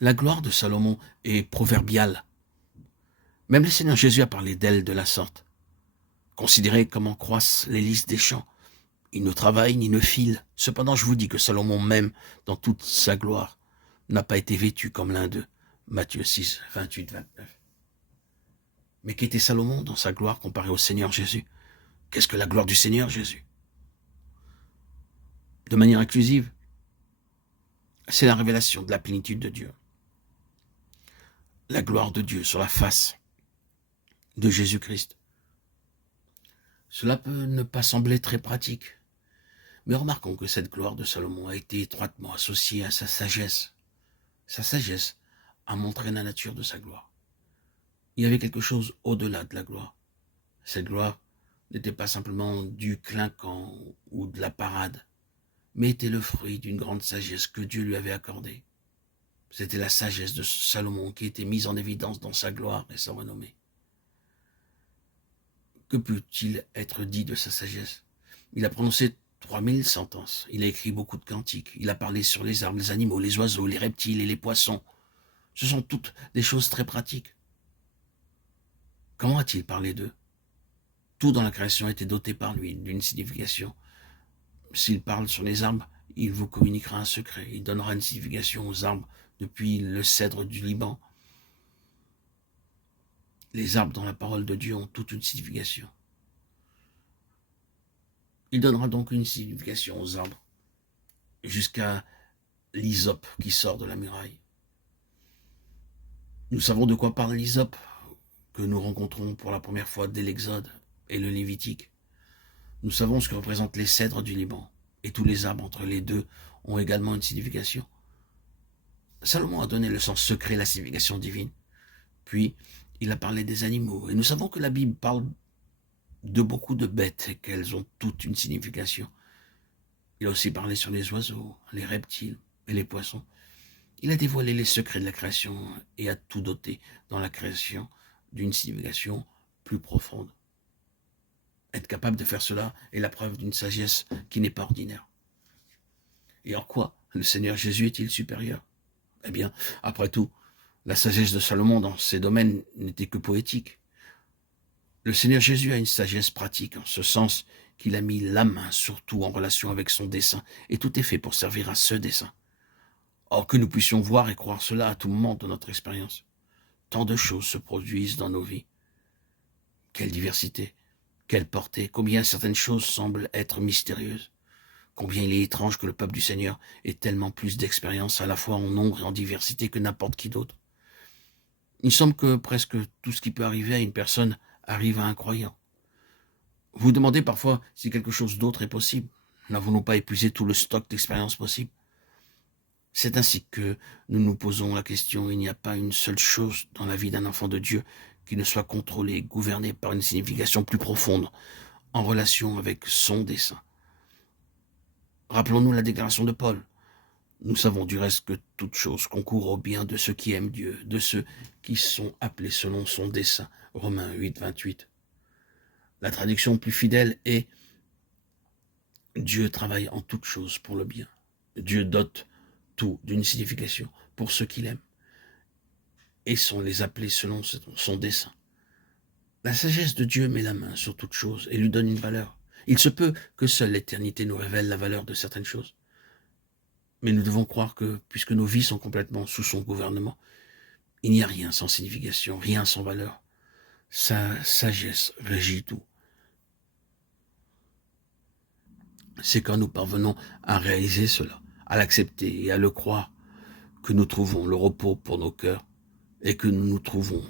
La gloire de Salomon est proverbiale. Même le Seigneur Jésus a parlé d'elle de la sorte. Considérez comment croissent les lys des champs. Ils ne travaillent ni ne filent. Cependant, je vous dis que Salomon même, dans toute sa gloire, n'a pas été vêtu comme l'un d'eux. Matthieu 6, 28, 29. Mais qu'était Salomon dans sa gloire comparé au Seigneur Jésus? Qu'est-ce que la gloire du Seigneur Jésus? De manière inclusive, c'est la révélation de la plénitude de Dieu. La gloire de Dieu sur la face de Jésus-Christ. Cela peut ne pas sembler très pratique, mais remarquons que cette gloire de Salomon a été étroitement associée à sa sagesse. Sa sagesse a montré la nature de sa gloire. Il y avait quelque chose au-delà de la gloire. Cette gloire n'était pas simplement du clinquant ou de la parade, mais était le fruit d'une grande sagesse que Dieu lui avait accordée. C'était la sagesse de Salomon qui était mise en évidence dans sa gloire et sa renommée. Que peut-il être dit de sa sagesse? Il a prononcé 3000 sentences, il a écrit beaucoup de cantiques, il a parlé sur les arbres, les animaux, les oiseaux, les reptiles et les poissons. Ce sont toutes des choses très pratiques. Comment a-t-il parlé d'eux? Tout dans la création était doté par lui d'une signification. S'il parle sur les arbres, il vous communiquera un secret, il donnera une signification aux arbres depuis le cèdre du Liban. Les arbres dans la parole de Dieu ont toute une signification. Il donnera donc une signification aux arbres, jusqu'à l'hysope qui sort de la muraille. Nous savons de quoi parle l'hysope, que nous rencontrons pour la première fois dès l'Exode et le Lévitique. Nous savons ce que représentent les cèdres du Liban, et tous les arbres entre les deux ont également une signification. Salomon a donné le sens secret, la signification divine. Puis, il a parlé des animaux, et nous savons que la Bible parle de beaucoup de bêtes et qu'elles ont toutes une signification. Il a aussi parlé sur les oiseaux, les reptiles et les poissons. Il a dévoilé les secrets de la création et a tout doté dans la création d'une signification plus profonde. Être capable de faire cela est la preuve d'une sagesse qui n'est pas ordinaire. Et en quoi le Seigneur Jésus est-il supérieur? Eh bien, après tout, la sagesse de Salomon dans ces domaines n'était que poétique. Le Seigneur Jésus a une sagesse pratique, en ce sens qu'il a mis la main surtout en relation avec son dessein, et tout est fait pour servir à ce dessein. Or que nous puissions voir et croire cela à tout moment de notre expérience. Tant de choses se produisent dans nos vies. Quelle diversité, quelle portée, combien certaines choses semblent être mystérieuses. Combien il est étrange que le peuple du Seigneur ait tellement plus d'expérience à la fois en nombre et en diversité que n'importe qui d'autre. Il semble que presque tout ce qui peut arriver à une personne arrive à un croyant. Vous demandez parfois si quelque chose d'autre est possible. N'avons-nous pas épuisé tout le stock d'expériences possibles? C'est ainsi que nous nous posons la question, il n'y a pas une seule chose dans la vie d'un enfant de Dieu qui ne soit contrôlée, gouvernée par une signification plus profonde, en relation avec son dessein. Rappelons-nous la déclaration de Paul. Nous savons du reste que toute chose concourt au bien de ceux qui aiment Dieu, de ceux qui sont appelés selon son dessein. Romains 8, 28. La traduction plus fidèle est « Dieu travaille en toutes choses pour le bien ». Dieu dote tout d'une signification pour ceux qu'il aime et sont les appelés selon son dessein. La sagesse de Dieu met la main sur toute chose et lui donne une valeur. Il se peut que seule l'éternité nous révèle la valeur de certaines choses. Mais nous devons croire que, puisque nos vies sont complètement sous son gouvernement, il n'y a rien sans signification, rien sans valeur. Sa sagesse régit tout. C'est quand nous parvenons à réaliser cela, à l'accepter et à le croire, que nous trouvons le repos pour nos cœurs et que nous nous trouvons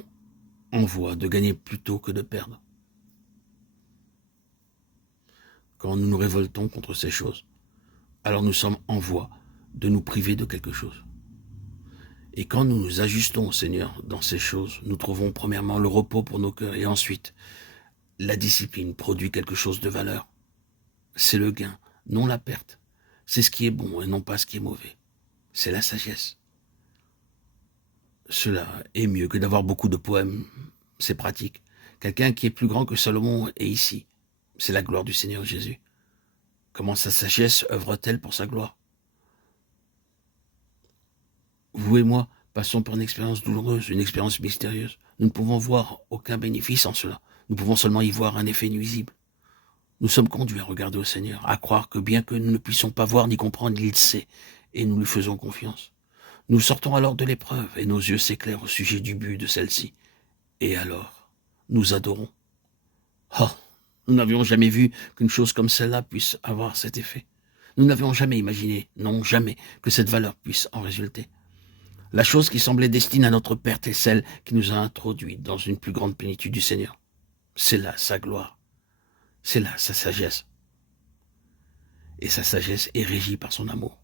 en voie de gagner plutôt que de perdre. Quand nous nous révoltons contre ces choses, alors nous sommes en voie de nous priver de quelque chose. Et quand nous nous ajustons au Seigneur dans ces choses, nous trouvons premièrement le repos pour nos cœurs et ensuite la discipline produit quelque chose de valeur. C'est le gain, non la perte. C'est ce qui est bon et non pas ce qui est mauvais. C'est la sagesse. Cela est mieux que d'avoir beaucoup de poèmes. C'est pratique. Quelqu'un qui est plus grand que Salomon est ici. C'est la gloire du Seigneur Jésus. Comment sa sagesse œuvre-t-elle pour sa gloire? Vous et moi passons par une expérience douloureuse, une expérience mystérieuse. Nous ne pouvons voir aucun bénéfice en cela. Nous pouvons seulement y voir un effet nuisible. Nous sommes conduits à regarder au Seigneur, à croire que bien que nous ne puissions pas voir ni comprendre, il sait, et nous lui faisons confiance. Nous sortons alors de l'épreuve, et nos yeux s'éclairent au sujet du but de celle-ci. Et alors, nous adorons. Oh, nous n'avions jamais vu qu'une chose comme celle-là puisse avoir cet effet. Nous n'avions jamais imaginé, non jamais, que cette valeur puisse en résulter. La chose qui semblait destinée à notre perte est celle qui nous a introduits dans une plus grande plénitude du Seigneur. C'est là sa gloire, c'est là sa sagesse. Et sa sagesse est régie par son amour.